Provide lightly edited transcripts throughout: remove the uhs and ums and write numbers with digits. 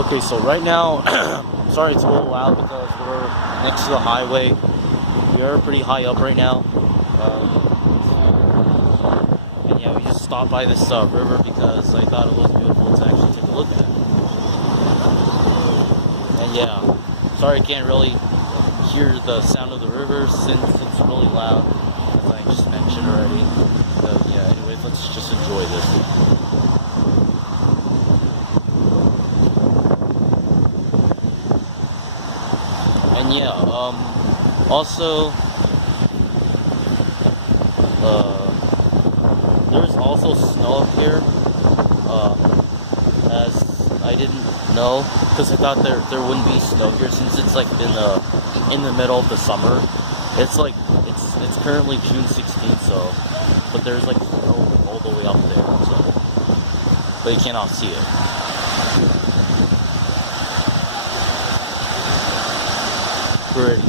Okay, so right now, sorry it's a little loud because we're next to the highway. We are pretty high up right now. And yeah, we just stopped by this river because I thought it was beautiful to actually take a look at. And yeah, sorry I can't really hear the sound of the river since it's really loud, as I just mentioned already. But yeah, anyways, let's just enjoy this. And yeah, also, there's also snow up here, as I didn't know, because I thought there wouldn't be snow here since it's like in the middle of the summer. It's like, it's currently June 16th, so, but there's like snow all the way up there, so, but you cannot see it. Pretty nice.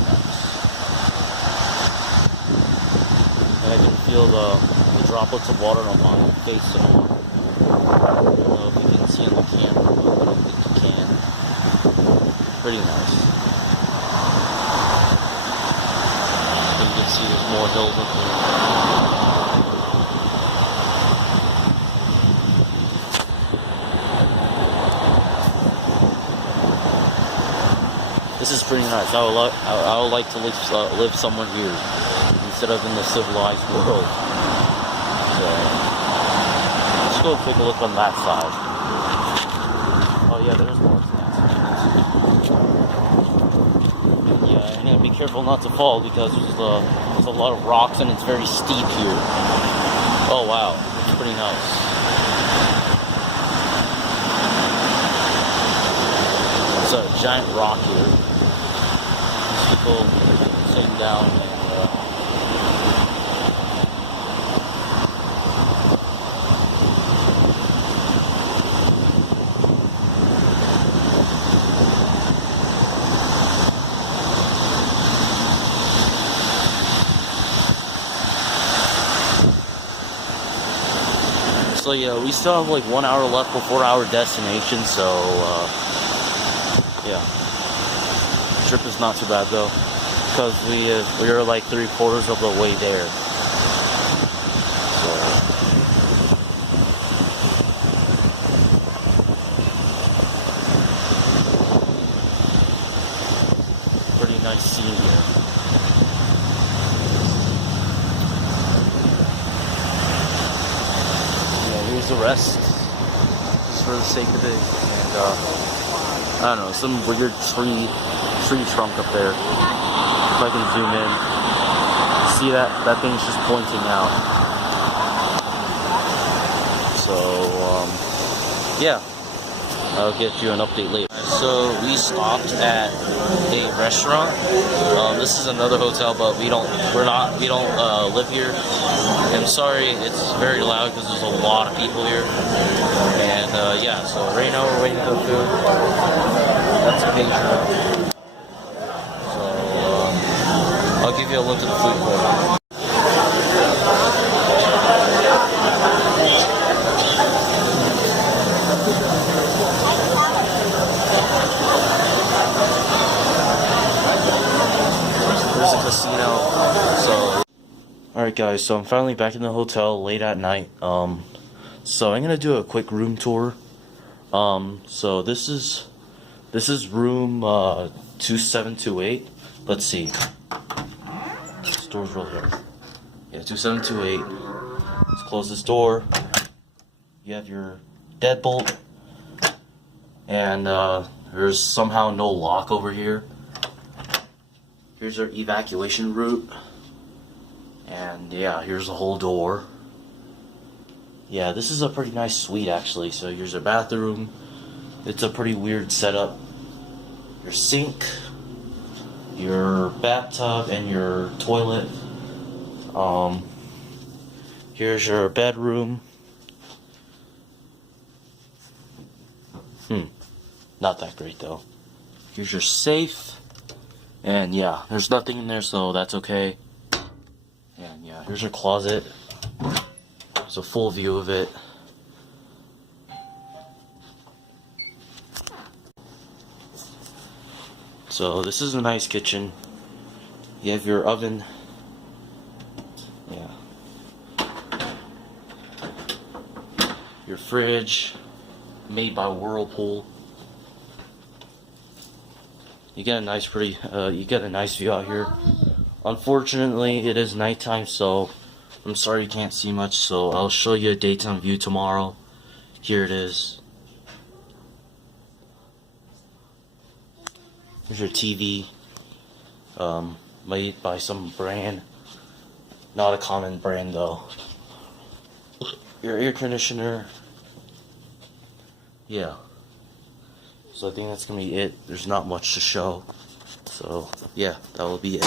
And I can feel the droplets of water on my face. So I don't know if you can see on the camera, but I don't think you can. Pretty nice. And you can see there's more hills up there. This is pretty nice. I would like to live somewhere here instead of in the civilized world. So let's go take a look on that side. Oh yeah, there's more plants. Yeah, and be careful not to fall because there's a lot of rocks and it's very steep here. Oh wow, it's pretty nice. It's a giant rock here. People sitting down and so yeah, we still have like 1 hour left before our destination, so yeah. Trip is not too bad though, because we are like 3/4 of the way there. So pretty nice scene here. Yeah, here's the rest, just for the sake of it, and I don't know, some weird tree trunk up there. If I can zoom in, see that thing's just pointing out. So yeah, I'll get you an update later. So we stopped at a restaurant. This is another hotel, but we don't live here. I'm sorry, it's very loud because there's a lot of people here. And yeah, so right now we're waiting for the food. That's a page. I'll give you a look at the food court. There's a casino. So, alright guys, so I'm finally back in the hotel late at night. So I'm gonna do a quick room tour. So this is room 2728. Let's see. Door's real here. Yeah, 2728. Let's close this door. You have your deadbolt, and there's somehow no lock over here. Here's our evacuation route, and yeah, here's the whole door. Yeah, this is a pretty nice suite actually. So here's our bathroom. It's a pretty weird setup. Your sink, your bathtub, and your toilet. Here's your bedroom. Not that great though. Here's your safe, and yeah, there's nothing in there, so that's okay. And yeah, here's your closet. There's a full view of it. So this is a nice kitchen. You have your oven. Yeah. Your fridge, made by Whirlpool. You get a nice view out here. Unfortunately, it is nighttime, so I'm sorry you can't see much, so I'll show you a daytime view tomorrow. Here it is. Here's your TV, made by some brand, not a common brand though. Your air conditioner. Yeah. So I think that's gonna be it. There's not much to show. So yeah, that will be it.